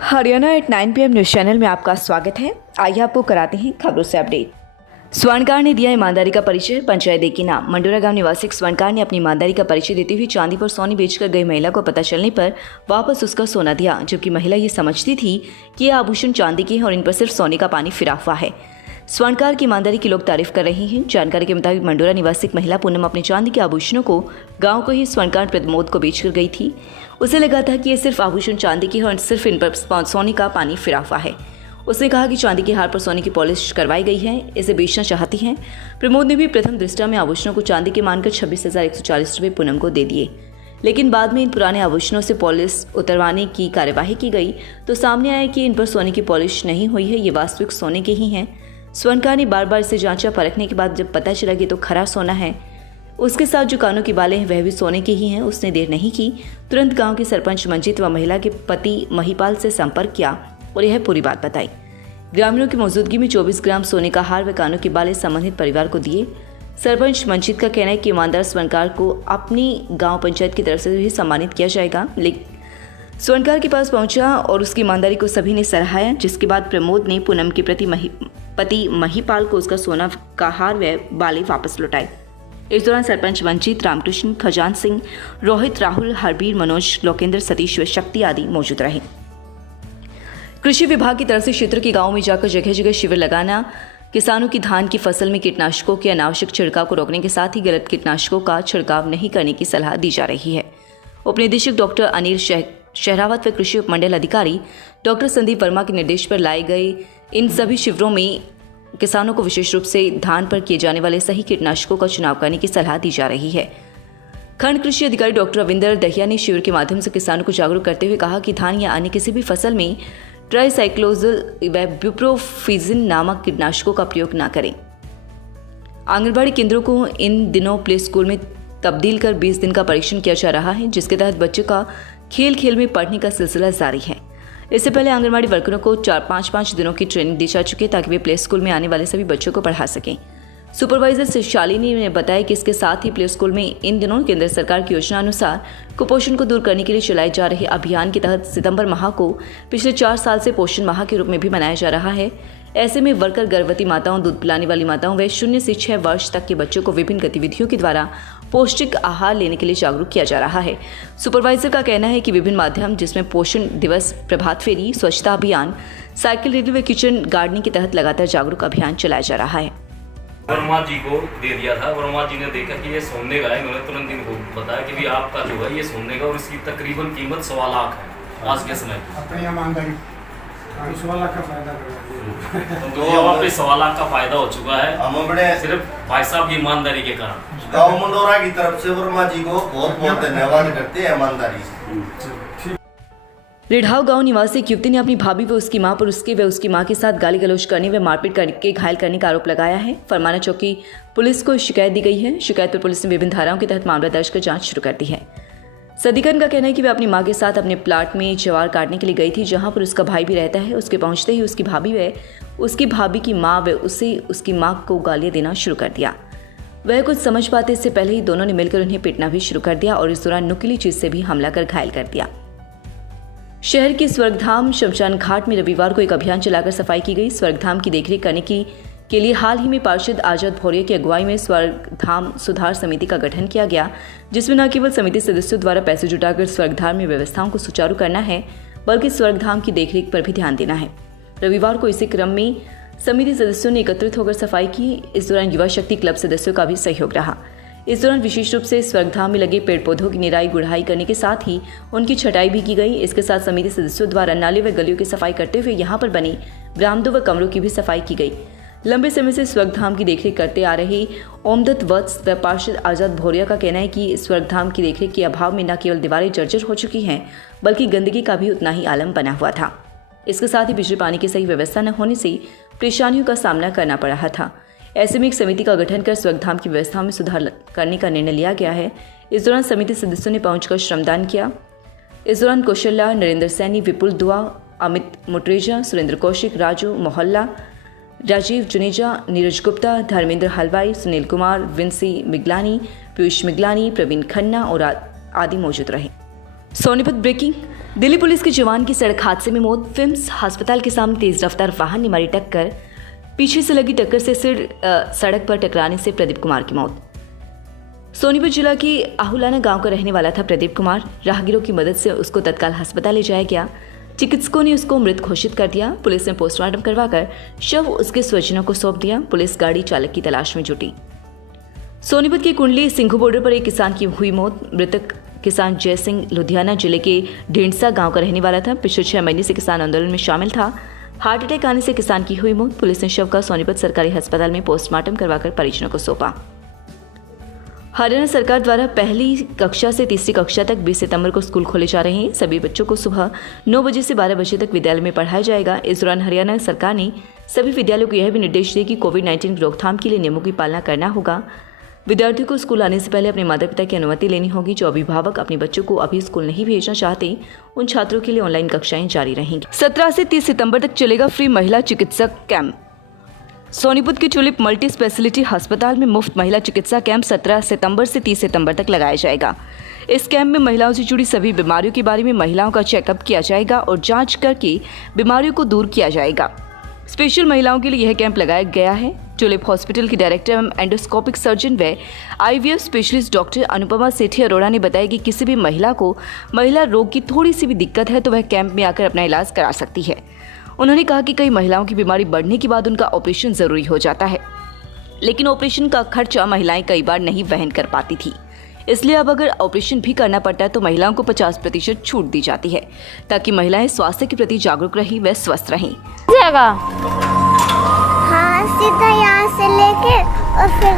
Haryana at 9 PM news channel में आपका स्वागत है। आइए आपको कराते हैं खबरों से अपडेट। स्वर्णकार ने दिया ईमानदारी का परिचय, पंचायत दे की नाम। मंडोरा गांव निवासी स्वर्णकार ने अपनी ईमानदारी का परिचय देते हुए चांदी पर सोनी बेचकर गई महिला को पता चलने पर वापस उसका सोना दिया, जबकि महिला ये समझती थी कि ये आभूषण चांदी के हैं और इन पर सिर्फ सोने का पानी फिरा हुआ है। स्वर्णकार की ईमानदारी की लोग तारीफ कर रहे हैं। जानकारी के मुताबिक मंडोरा निवासी महिला पूनम अपने चांदी के आभूषणों को गांव को ही स्वर्णकार प्रमोद को बेचकर गई थी। उसे लगा था कि ये सिर्फ आभूषण चांदी के हैं और सिर्फ इन पर सोने का पानी फिरा हुआ है। उसने कहा कि चांदी के हार पर सोने की पॉलिश करवाई गई है, इसे बेचना चाहती हैं। प्रमोद ने भी प्रथम दृष्टया में आभूषणों को चांदी के मानकर 26,140 रुपये पूनम को दे दिए, लेकिन बाद में इन पुराने आभूषणों से पॉलिश उतरवाने की कार्यवाही की गई तो सामने आया कि इन पर सोने की पॉलिश नहीं हुई है, ये वास्तविक सोने के ही हैं। स्वर्णकार ने बार बार इसे जांचा परखने के बाद जब पता चला कि तो खरा सोना है, उसके साथ जो कानों के बाले हैं वह भी सोने के ही हैं। उसने देर नहीं की, तुरंत गांव के सरपंच मंजीत व महिला के पति महिपाल से संपर्क किया और यह पूरी बात बताई। ग्रामीणों की मौजूदगी में 24 ग्राम सोने का हार व कानों के बाले संबंधित परिवार को दिए। सरपंच मंजीत का कहना है कि ईमानदार स्वर्णकार को अपनी गाँव पंचायत की तरफ से भी सम्मानित किया जाएगा। लेकिन स्वर्णकार के पास पहुंचा और उसकी ईमानदारी को सभी ने सराहाया, जिसके बाद प्रमोद ने पूनम के पति महिपाल को उसका सोना का हार व बाले वापस लौटाए। इस दौरान सरपंच मंजीत, रामकृष्ण, खजान सिंह, रोहित, राहुल, हरबीर, मनोज, लोकेंद्र, सतीश व शक्ति आदि मौजूद रहे। कृषि विभाग की तरफ से क्षेत्र के गांवों में जाकर जगह जगह शिविर लगाना, किसानों की धान की फसल में कीटनाशकों के अनावश्यक छिड़काव को रोकने के साथ ही गलत कीटनाशकों का छिड़काव नहीं करने की सलाह दी जा रही है। उपनिदेशक डॉक्टर अनिल शहरावत व कृषि उपमंडल अधिकारी डॉक्टर संदीप वर्मा के निर्देश पर लाए गए इन सभी शिविरों में किसानों को विशेष रूप से धान पर किए जाने वाले सही कीटनाशकों का चुनाव करने की सलाह दी जा रही है। खंड कृषि अधिकारी डॉक्टर रविंदर दहिया ने शिविर के माध्यम से किसानों को जागरूक करते हुए कहा कि धान या अन्य किसी भी फसल में ट्राइसाइक्लोजल व ब्यूप्रोफिजिन नामक कीटनाशकों का प्रयोग न करें। आंगनबाड़ी केंद्रों को इन दिनों प्ले स्कूल में तब्दील कर 20 दिन का परीक्षण किया जा रहा है, जिसके तहत बच्चों का खेल खेल में पढ़ने का सिलसिला जारी है। इससे पहले आंगनबाड़ी वर्करों को 4-5 दिनों की ट्रेनिंग दी जा चुकी है ताकि वे प्ले स्कूल में आने वाले सभी बच्चों को पढ़ा सकें। सुपरवाइजर शालिनी ने बताया कि इसके साथ ही प्ले स्कूल में इन दिनों केंद्र सरकार की योजना अनुसार कुपोषण को दूर करने के लिए चलाए जा रहे अभियान के तहत सितंबर माह को पिछले 4 साल से पोषण माह के रूप में भी मनाया जा रहा है। ऐसे में वर्कर गर्भवती माताओं, दूध पिलाने वाली माताओं व 0 से 6 वर्ष तक के बच्चों को विभिन्न गतिविधियों के द्वारा पौष्टिक आहार लेने के लिए जागरूक किया जा रहा है। सुपरवाइजर का कहना है कि विभिन्न माध्यम जिसमें पोषण दिवस, प्रभात फेरी, स्वच्छता अभियान, साइकिल रैली व किचन गार्डनिंग के तहत लगातार जागरूक अभियान चलाया जा रहा है। वर्मा जी को दे दिया था। वर्मा जी ने देखा कि ये सोने का है, उन्होंने तुरंत इनको बताया कि भी आपका जो है ये सोने का और इसकी तकरीबन कीमत 1.25 लाख है आज के समय। अपनी ईमानदारी 1.25 लाख का फायदा तो यहाँ पे 1.25 लाख का फायदा हो चुका है, हम अपने सिर्फ भाई साहब की ईमानदारी के कारण। गाँव मंडोरा की तरफ से वर्मा जी को बहुत बहुत धन्यवाद करते हैं ईमानदारी से। रिढ़ाव गांव निवासी एक युवती ने अपनी भाभी व उसकी मां पर उसकी मां के साथ गाली गलौज करने व मारपीट करके घायल करने का आरोप लगाया है। फरमाना चौकी पुलिस को शिकायत दी गई है। शिकायत पर पुलिस ने विभिन्न धाराओं के तहत मामला दर्ज कर जांच शुरू कर दी है। सदीकन का कहना है कि वह अपनी मां के साथ अपने प्लाट में ज्वार काटने के लिए गई थी, जहां पर उसका भाई भी रहता है। उसके पहुंचते ही उसकी भाभी व उसकी भाभी की मां व उसे उसकी मां को गालियां देना शुरू कर दिया। वह कुछ समझ पाते इससे पहले ही दोनों ने मिलकर उन्हें पीटना भी शुरू कर दिया और इस दौरान नुकीली चीज से भी हमला कर घायल कर दिया। शहर के स्वर्गधाम शमशान घाट में रविवार को एक अभियान चलाकर सफाई की गई। स्वर्गधाम की देखरेख करने के लिए हाल ही में पार्षद आजाद भौरिया की अगुवाई में स्वर्गधाम सुधार समिति का गठन किया गया, जिसमें न केवल समिति सदस्यों द्वारा पैसे जुटाकर स्वर्गधाम में व्यवस्थाओं को सुचारू करना है, बल्कि स्वर्गधाम की देखरेख पर भी ध्यान देना है। रविवार को इसी क्रम में समिति सदस्यों ने एकत्रित होकर सफाई की। इस दौरान युवा शक्ति क्लब सदस्यों का भी सहयोग रहा। इस दौरान विशेष रूप से स्वर्गधाम में लगे पेड़ पौधों की निराई गुड़ाई करने के साथ ही उनकी छटाई भी की गई। इसके साथ समिति सदस्यों द्वारा नाले व गलियों की सफाई करते हुए यहाँ पर बनी बरामदों व कमरों की भी सफाई की गई। लंबे समय से स्वर्गधाम की देखरेख करते आ रहे ओमदत्त वत्स व पार्षद आजाद भौरिया का कहना है कि स्वर्गधाम की देखरेख के अभाव में न केवल दीवारें जर्जर हो चुकी हैं, बल्कि गंदगी का भी उतना ही आलम बना हुआ था। इसके साथ ही बिजली पानी की सही व्यवस्था न होने से परेशानियों का सामना करना पड़ रहा था। ऐसे में एक समिति का गठन कर स्वर्गधाम की व्यवस्था में सुधार करने का निर्णय लिया गया है। इस दौरान समिति सदस्यों ने पहुंचकर श्रमदान किया। इस दौरान कौशल्या, नरेंद्र सैनी, विपुल दुआ, अमित मुटरेजा, सुरेंद्र कौशिक, राजू मोहल्ला, राजीव जुनेजा, नीरज गुप्ता, धर्मेंद्र हलवाई, सुनील कुमार, विंसी मिगलानी, पीयूष मिगलानी, प्रवीण खन्ना और आदि मौजूद रहे। सोनीपत ब्रेकिंग। दिल्ली पुलिस के जवान की सड़क हादसे में मौत। फिम्स अस्पताल के सामने तेज रफ्तार वाहन ने मारी टक्कर। पीछे से लगी टक्कर से सिर सड़क पर टकराने से प्रदीप कुमार की मौत। सोनीपत जिला की आहुलाना गांव का रहने वाला था प्रदीप कुमार। राहगीरों की मदद से उसको तत्काल अस्पताल ले जाया गया। चिकित्सकों ने उसको मृत घोषित कर दिया। पुलिस ने पोस्टमार्टम करवाकर शव उसके स्वजनों को सौंप दिया। पुलिस गाड़ी चालक की तलाश में जुटी। सोनीपत के कुंडली सिंघू बॉर्डर पर एक किसान की हुई मौत। मृतक किसान जय सिंह लुधियाना जिले के ढेंडसा गांव का रहने वाला था। पिछले 6 महीने से किसान आंदोलन में शामिल था। हार्ट अटैक आने से किसान की हुई मौत। पुलिस ने शव का सोनीपत सरकारी अस्पताल में पोस्टमार्टम करवाकर परिजनों को सौंपा। हरियाणा सरकार द्वारा पहली कक्षा से तीसरी कक्षा तक 20 सितंबर को स्कूल खोले जा रहे हैं। सभी बच्चों को सुबह 9 बजे से 12 बजे तक विद्यालय में पढ़ाया जाएगा। इस दौरान हरियाणा सरकार ने सभी विद्यालयों को यह भी निर्देश दिए कि कोविड-19 की रोकथाम के लिए नियमों की पालना करना होगा। विद्यार्थियों को स्कूल आने से पहले अपने माता पिता की अनुमति लेनी होगी। जो अभिभावक अपने बच्चों को अभी स्कूल नहीं भेजना चाहते, उन छात्रों के लिए ऑनलाइन कक्षाएं जारी रहेंगी। 17 से 30 सितंबर तक चलेगा फ्री महिला चिकित्सक कैंप। सोनीपत के टुलिप मल्टी स्पेशलिटी अस्पताल में मुफ्त महिला चिकित्सा कैंप 17 सितंबर से 30 सितंबर तक लगाया जाएगा। इस कैंप में महिलाओं से जुड़ी सभी बीमारियों के बारे में महिलाओं का चेकअप किया जाएगा और जांच करके बीमारियों को दूर किया जाएगा। स्पेशल महिलाओं के लिए यह कैंप लगाया गया है। टुलिप हॉस्पिटल की डायरेक्टर एवं एंडोस्कोपिक सर्जन व IVF स्पेशलिस्ट डॉक्टर अनुपमा सेठी अरोड़ा ने बताया कि किसी भी महिला को महिला रोग की थोड़ी सी भी दिक्कत है तो वह कैंप में आकर अपना इलाज करा सकती है। उन्होंने कहा कि कई महिलाओं की बीमारी बढ़ने के बाद उनका ऑपरेशन जरूरी हो जाता है, लेकिन ऑपरेशन का खर्चा महिलाएं कई बार नहीं वहन कर पाती थी। इसलिए अब अगर ऑपरेशन भी करना पड़ता है तो महिलाओं को 50% छूट दी जाती है, ताकि महिलाएं स्वास्थ्य के प्रति जागरूक रहें व स्वस्थ रहें। हाँ, सीधा यहाँ से लेके और फिर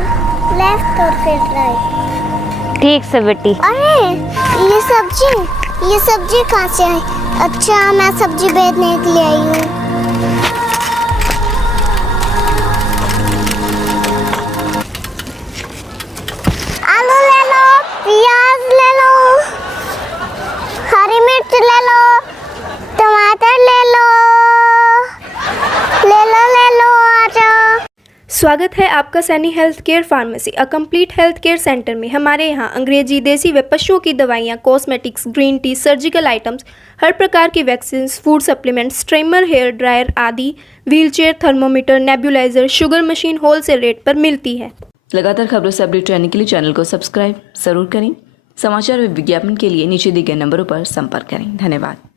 लेफ्ट और फिर राइट। ठीक से बेटी। अरे ये सब्जी कहाँ से आई? अच्छा, मैं सब्जी बेचने के लिए आई हूँ। आलू ले लो, प्याज ले लो, हरी मिर्च ले लो, टमाटर ले लो, आ जाओ। स्वागत है आपका Saini health care pharmacy, a complete health care centre में। हमारे यहाँ अंग्रेजी, देसी व पशुओं की दवाइयाँ, cosmetics, green tea, surgical items, हर प्रकार की vaccine, food supplements, trimmer, hair dryer आदि, wheelchair, thermometer, nebuliser, sugar machine wholesale rate पर मिलती है। लगातार खबरों से अपडेट रहने के लिए चैनल को सब्सक्राइब जरूर करें। समाचार व विज्ञापन के लिए नीचे दिए गए नंबरों पर संपर्क करें। धन्यवाद।